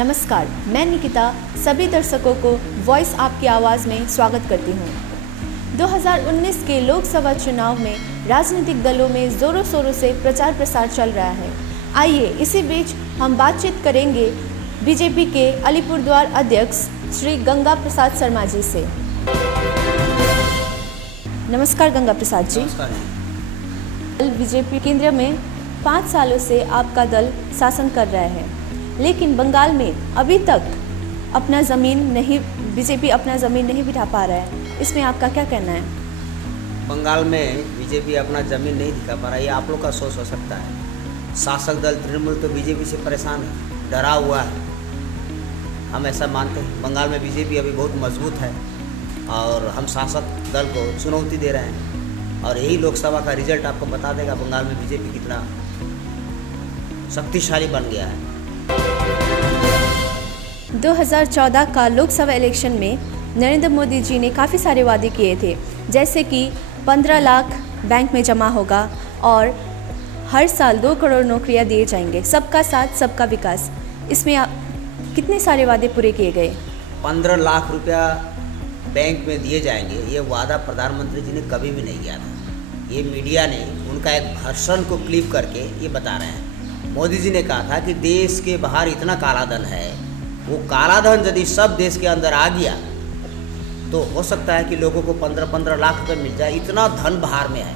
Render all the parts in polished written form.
नमस्कार, मैं निकिता सभी दर्शकों को वॉइस आपकी आवाज़ में स्वागत करती हूँ। 2019 के लोकसभा चुनाव में राजनीतिक दलों में ज़ोरों शोरों से प्रचार प्रसार चल रहा है। आइए इसी बीच हम बातचीत करेंगे बीजेपी के अलीपुरद्वार अध्यक्ष श्री गंगा प्रसाद शर्मा जी से। नमस्कार गंगा प्रसाद जी। बीजेपी केंद्र में 5 सालों से आपका दल शासन कर रहा है, लेकिन बंगाल में अभी तक बीजेपी अपना ज़मीन नहीं बिठा पा रहा है। इसमें आपका क्या कहना है? बंगाल में बीजेपी अपना ज़मीन नहीं दिखा पा रहा है, ये आप लोग का सोच हो सकता है। शासक दल तृणमूल तो बीजेपी से परेशान है, डरा हुआ है। हम ऐसा मानते हैं बंगाल में बीजेपी अभी बहुत मजबूत है और हम शासक दल को चुनौती दे रहे हैं और यही लोकसभा का रिजल्ट आपको बता देगा बंगाल में बीजेपी कितना शक्तिशाली बन गया है। 2014 का लोकसभा इलेक्शन में नरेंद्र मोदी जी ने काफ़ी सारे वादे किए थे, जैसे कि 15 लाख बैंक में जमा होगा और हर साल 2 करोड़ नौकरियां दिए जाएंगे, सबका साथ सबका विकास। इसमें कितने सारे वादे पूरे किए गए? 15 लाख रुपया बैंक में दिए जाएंगे, ये वादा प्रधानमंत्री जी ने कभी भी नहीं किया था। ये मीडिया ने उनका एक भाषण को क्लिप करके ये बता रहे हैं। मोदी जी ने कहा था कि देश के बाहर इतना काला धन है, वो काला धन यदि सब देश के अंदर आ गया तो हो सकता है कि लोगों को 15-15 लाख रुपए मिल जाए, इतना धन बाहर में है,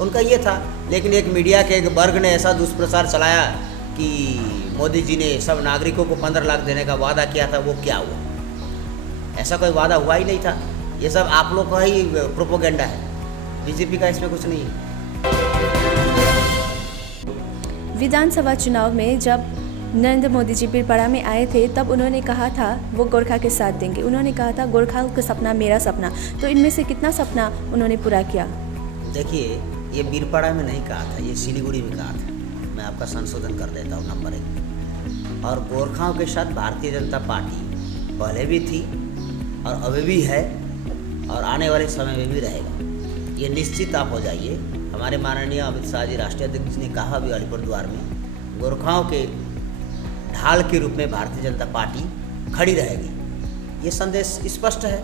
उनका ये था। लेकिन एक मीडिया के एक वर्ग ने ऐसा दुष्प्रचार चलाया कि मोदी जी ने सब नागरिकों को 15 लाख देने का वादा किया था, वो क्या हुआ? ऐसा कोई वादा हुआ ही नहीं था। ये सब आप लोग का ही प्रोपोगेंडा है, बीजेपी का इसमें कुछ नहीं है। विधानसभा चुनाव में जब नरेंद्र मोदी जी बीरपाड़ा में आए थे, तब उन्होंने कहा था वो गोरखा के साथ देंगे। उन्होंने कहा था गोरखा का सपना मेरा सपना। तो इनमें से कितना सपना उन्होंने पूरा किया? देखिए, ये बीरपाड़ा में नहीं कहा था, ये सिलीगुड़ी में कहा था। मैं आपका संशोधन कर देता हूँ, नंबर 1। और गोरखाओं के साथ भारतीय जनता पार्टी पहले भी थी और अभी भी है और आने वाले समय में भी रहेगा, ये निश्चित आप हो जाइए। हमारे माननीय अमित शाह जी राष्ट्रीय अध्यक्ष ने कहा अभी अलीपुरद्वार में गोरखाओं के ढाल के रूप में भारतीय जनता पार्टी खड़ी रहेगी, ये संदेश स्पष्ट है।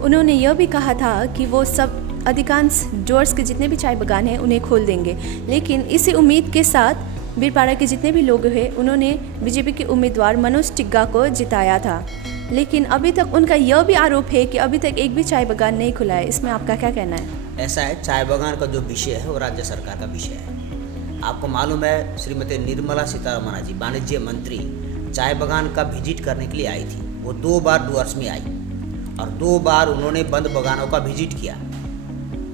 उन्होंने यह भी कहा था कि वो सब अधिकांश डोर्स के जितने भी चाय बागान हैं उन्हें खोल देंगे, लेकिन इसी उम्मीद के साथ बीरपाड़ा के जितने भी लोग हैं उन्होंने बीजेपी के उम्मीदवार मनोज टिग्गा को जिताया था। लेकिन अभी तक उनका यह भी आरोप है कि अभी तक एक भी चाय बागान नहीं खुला है। इसमें आपका क्या कहना है? ऐसा है, चाय बागान का जो विषय है वो राज्य सरकार का विषय है। आपको मालूम है श्रीमती निर्मला सीतारमण जी वाणिज्य मंत्री चाय बागान का विजिट करने के लिए आई थी। वो 2 बार डुअर्स में आई और 2 बार उन्होंने बंद बागानों का विजिट किया,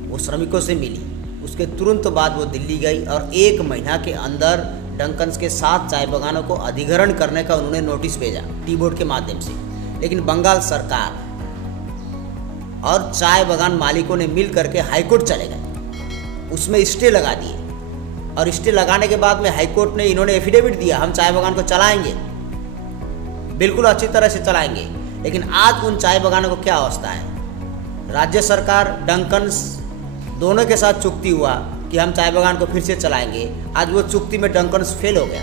वो श्रमिकों से मिली। उसके तुरंत बाद वो दिल्ली गई और 1 महीना के अंदर डंकन्स के 7 चाय बागानों को अधिग्रहण करने का उन्होंने नोटिस भेजा टी बोर्ड के माध्यम से। लेकिन बंगाल सरकार और चाय बागान मालिकों ने मिल करके हाईकोर्ट चले गए, उसमें स्टे लगा दिए और स्टे लगाने के बाद में हाईकोर्ट ने इन्होंने एफिडेविट दिया हम चाय बागान को चलाएंगे, बिल्कुल अच्छी तरह से चलाएंगे। लेकिन आज उन चाय बागानों को क्या अवस्था है? राज्य सरकार डंकन्स दोनों के साथ चुक्ति हुआ कि हम चाय बागान को फिर से चलाएंगे। आज वो चुक्ति में डंकन्स फेल हो गया।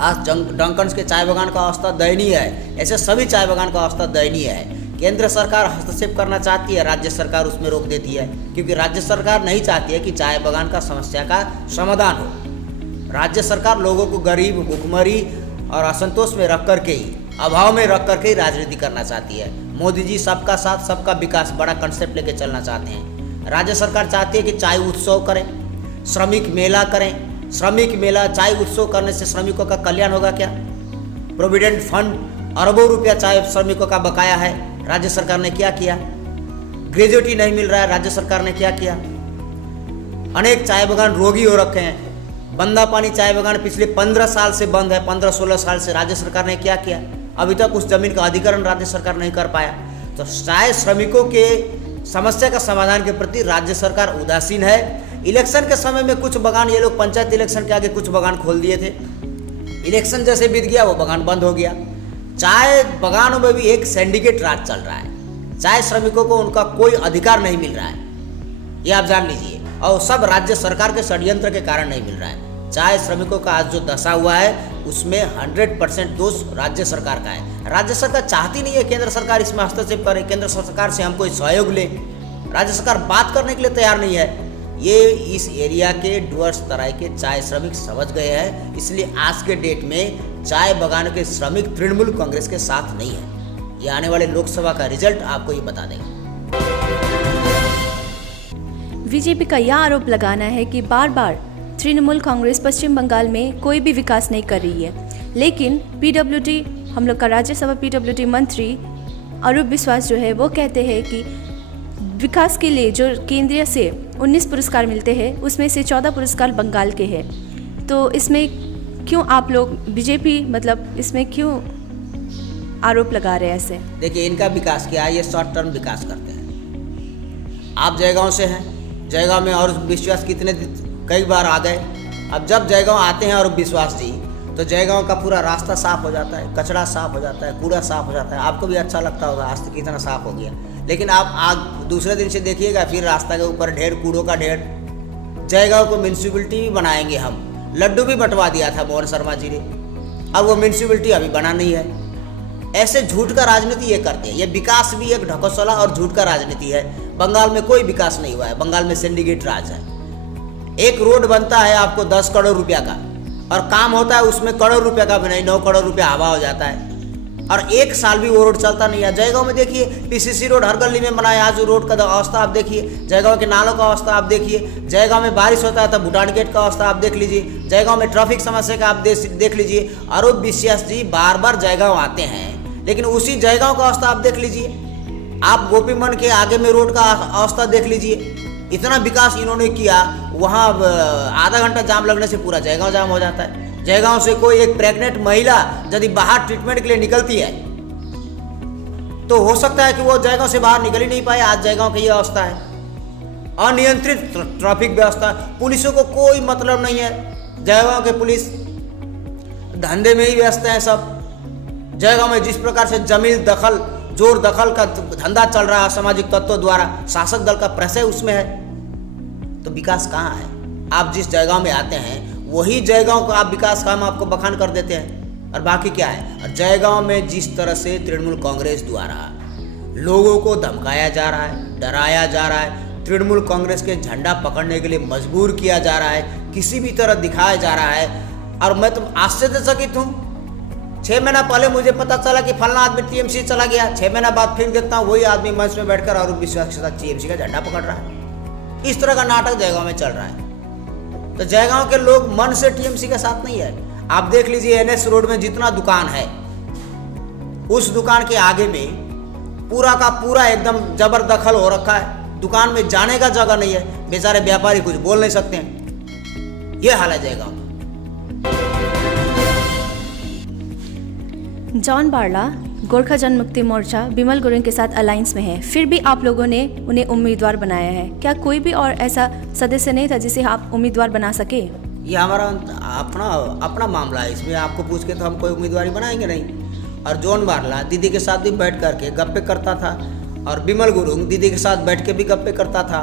आज डंकन्स के चाय बागान का अवस्था दयनीय है। ऐसे सभी चाय बागान का अवस्था दयनीय है। केंद्र सरकार हस्तक्षेप करना चाहती है, राज्य सरकार उसमें रोक देती है, क्योंकि राज्य सरकार नहीं चाहती है कि चाय बागान का समस्या का समाधान हो। राज्य सरकार लोगों को गरीब, भूखमरी और असंतोष में रख करके ही, अभाव में रख करके ही राजनीति करना चाहती है। मोदी जी सबका साथ सबका विकास बड़ा कंसेप्ट लेके चलना चाहते हैं। राज्य सरकार चाहती है कि चाय उत्सव करें, श्रमिक मेला करें। श्रमिक मेला, चाय उत्सव करने से श्रमिकों का कल्याण होगा क्या? प्रोविडेंट फंड अरबों रुपया चाय श्रमिकों का बकाया है, राज्य सरकार ने क्या किया? ग्रेजुएटी नहीं मिल रहा है, राज्य सरकार ने क्या किया? अनेक चाय बागान रोगी हो रखे हैं। बंदा पानी चाय बागान पिछले 15 साल से बंद है, 15-16 साल से। राज्य सरकार ने क्या किया? अभी तक उस जमीन का अधिग्रहण राज्य सरकार नहीं कर पाया। तो चाय श्रमिकों के समस्या का समाधान के प्रति राज्य सरकार उदासीन है। इलेक्शन के समय में कुछ बागान, ये लोग पंचायत इलेक्शन के आगे कुछ बागान खोल दिए थे, इलेक्शन जैसे बीत गया वो बागान बंद हो गया। चाय बागानों में भी एक सिंडिकेट राज चल रहा है। चाय श्रमिकों को उनका कोई अधिकार नहीं मिल रहा है, ये आप जान लीजिए। और सब राज्य सरकार के षड्यंत्र के कारण नहीं मिल रहा है। चाय श्रमिकों का आज जो दशा हुआ है उसमें 100% दोष राज्य सरकार का है। राज्य सरकार चाहती नहीं है केंद्र सरकार इसमें हस्तक्षेप करे, केंद्र सरकार से हम कोई सहयोग ले। राज्य सरकार बात करने के लिए तैयार नहीं है। ये इस एरिया के डुअर्स तराई के चाय श्रमिक समझ गए हैं, इसलिए आज के डेट में चाय बागानों के श्रमिक तृणमूल कांग्रेस के साथ नहीं है। ये आने वाले लोकसभा का रिजल्ट आपको ये बता देगा। बीजेपी का यह आरोप लगाना है कि बार बार तृणमूल कांग्रेस पश्चिम बंगाल में कोई भी विकास नहीं कर रही है, लेकिन पीडब्ल्यूडी हम लोग का राज्यसभा पीडब्ल्यूडी मंत्री अरूप विश्वास जो है वो कहते हैं कि विकास के लिए जो केंद्रीय से 19 पुरस्कार मिलते हैं उसमें से 14 पुरस्कार बंगाल के हैं। तो इसमें क्यों आप लोग बीजेपी मतलब इसमें क्यों आरोप लगा रहे हैं ऐसे? देखिए, इनका विकास क्या है, ये शॉर्ट टर्म विकास करते हैं। आप जयगांव से हैं, जयगांव में और विश्वास कितने कई बार आ गए। अब जब जयगांव आते हैं और विश्वास जी तो जयगांव का पूरा रास्ता साफ हो जाता है, कचरा साफ हो जाता है, कूड़ा साफ हो जाता है। आपको भी अच्छा लगता होगा आज तक कितना साफ हो गया, लेकिन आप आज दूसरे दिन से देखिएगा फिर रास्ता के ऊपर ढेर, कूड़ों का ढेर। जयगांव को म्यूनसिपलिटी भी बनाएंगे हम, लड्डू भी बंटवा दिया था मोहन शर्मा जी ने, अब वो म्यूनसिपलिटी अभी बना नहीं है। ऐसे झूठ का राजनीति ये करते हैं। ये विकास भी एक ढकोसला और झूठ का राजनीति है। बंगाल में कोई विकास नहीं हुआ है, बंगाल में सिंडिकेट राज है। एक रोड बनता है आपको 10 करोड़ रुपया का और काम होता है उसमें करोड़ रुपया का भी नहीं, 9 करोड़ रुपया हवा हो जाता है और एक साल भी वो रोड चलता नहीं है। जयगांव में देखिए पीसीसी रोड हर गली में बनाया, आज रोड का अवस्था आप देखिए, जयगांव के नालों का अवस्था आप देखिए, जयगांव में बारिश होता है तब भूटान गेट का अवस्था आप देख लीजिए, जयगांव में ट्रैफिक समस्या का आप देख लीजिए। अरूप विश्वास जी बार बार जयगांव आते हैं, लेकिन उसी जयगांव का अवस्था आप देख लीजिए। आप गोपीमन के आगे में रोड का अवस्था देख लीजिए, इतना विकास इन्होंने किया, वहाँ आधा घंटा जाम लगने से पूरा जयगांव जाम हो जाता है। जयगांव से कोई एक प्रेग्नेंट महिला यदि बाहर ट्रीटमेंट के लिए निकलती है तो हो सकता है कि वो जयगांव से बाहर निकल ही नहीं पाए। आज जयगांव की ये अवस्था है, अनियंत्रित ट्रैफिक व्यवस्था, पुलिसों को कोई मतलब नहीं है। जयगांव के पुलिस धंधे में ही व्यस्त है सब। जयगांव में जिस प्रकार से जमीन दखल, जोर दखल का धंधा चल रहा है सामाजिक तत्वों द्वारा, शासक दल का प्रश्रय उसमें है, तो विकास कहाँ है? आप जिस जयगांव में आते हैं वही जयगांव का आप विकास काम आपको बखान कर देते हैं और बाकी क्या है। और जयगांव में जिस तरह से तृणमूल कांग्रेस द्वारा लोगों को धमकाया जा रहा है, डराया जा रहा है, तृणमूल कांग्रेस के झंडा पकड़ने के लिए मजबूर किया जा रहा है, किसी भी तरह दिखाया जा रहा है। और मैं तो आश्चर्यचकित हूँ, 6 महीना पहले मुझे पता चला कि फलना आदमी टीएमसी चला गया, 6 महीना बाद फिर देखता हूँ वही आदमी मंच में बैठकर और विश्वास के साथ टीएमसी का झंडा पकड़ रहा है। इस तरह का नाटक जयगांव में चल रहा है। तो जयगांव के लोग मन से टीएमसी के साथ नहीं है। आप देख लीजिए एनएस रोड में जितना दुकान है, उस दुकान के आगे में पूरा का पूरा एकदम जबरदखल हो रखा है। दुकान में जाने का जगह नहीं है, बेचारे व्यापारी कुछ बोल नहीं सकते हैं। यह हाल है जयगांव का। जॉन बारला गोरखा जनमुक्ति मोर्चा बिमल गुरुंग के साथ अलायंस में है, फिर भी आप लोगों ने उन्हें उम्मीदवार बनाया है। क्या कोई भी और ऐसा सदस्य नहीं था जिसे आप उम्मीदवार बना सके? ये हमारा अपना मामला है, इसमें आपको पूछ के तो हम कोई उम्मीदवारी बनाएंगे नहीं। और जॉन बारला दीदी के साथ भी बैठ करके गप्पे करता था और बिमल गुरुंग दीदी के साथ बैठ के भी गप्पे करता था,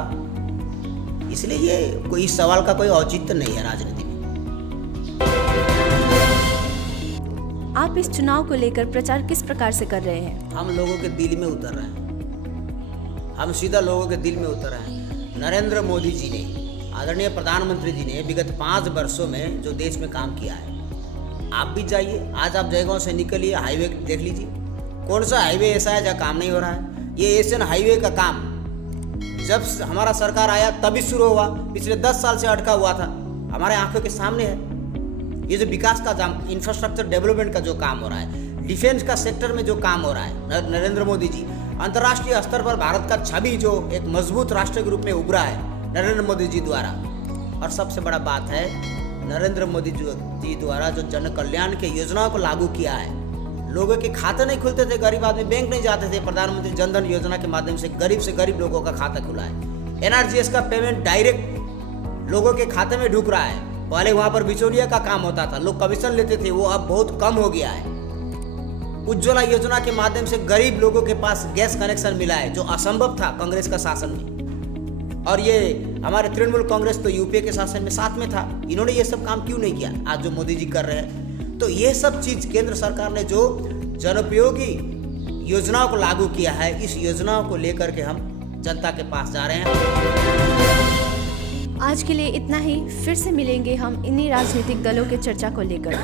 इसलिए ये कोई इस सवाल का कोई औचित्य नहीं है राजनीति में। आप इस चुनाव को लेकर प्रचार किस प्रकार से कर रहे हैं? हम लोगों के दिल में उतर रहे हैं, हम सीधा लोगों के दिल में उतर रहे हैं। नरेंद्र मोदी जी ने, आदरणीय प्रधानमंत्री जी ने विगत 5 वर्षों में जो देश में काम किया है, आप भी जाइए, आज आप जयगांव से निकलिए, हाईवे देख लीजिए, कौन सा हाईवे ऐसा है जहाँ काम नहीं हो रहा है। ये एशियन हाईवे का काम जब हमारा सरकार आया तभी शुरू हुआ, पिछले 10 साल से अटका हुआ था, हमारे आंखों के सामने है। ये जो विकास का काम, इंफ्रास्ट्रक्चर डेवलपमेंट का जो काम हो रहा है, डिफेंस का सेक्टर में जो काम हो रहा है, नरेंद्र मोदी जी अंतर्राष्ट्रीय स्तर पर भारत का छवि जो एक मजबूत राष्ट्र के रूप में उभरा है नरेंद्र मोदी जी द्वारा। और सबसे बड़ा बात है, नरेंद्र मोदी जी द्वारा जो जन कल्याण के योजनाओं को लागू किया है, लोगों के खाते नहीं खुलते थे, गरीब आदमी बैंक नहीं जाते थे, प्रधानमंत्री जनधन योजना के माध्यम से गरीब लोगों का खाता खुला है। एनआरजीएस का पेमेंट डायरेक्ट लोगों के खाते में ढुक रहा है। पहले वहां पर बिचौलिया का काम होता था, लोग कमीशन लेते थे, वो अब बहुत कम हो गया है। उज्ज्वला योजना के माध्यम से गरीब लोगों के पास गैस कनेक्शन मिला है, जो असंभव था कांग्रेस का शासन में। और ये हमारे तृणमूल कांग्रेस तो यूपीए के शासन में साथ में था, इन्होंने ये सब काम क्यों नहीं किया आज जो मोदी जी कर रहे हैं। तो ये सब चीज केंद्र सरकार ने जो जनोपयोगी योजनाओं को लागू किया है, इस योजनाओं को लेकर के हम जनता के पास जा रहे हैं। आज के लिए इतना ही, फिर से मिलेंगे हम इन्हीं राजनीतिक दलों के चर्चा को लेकर।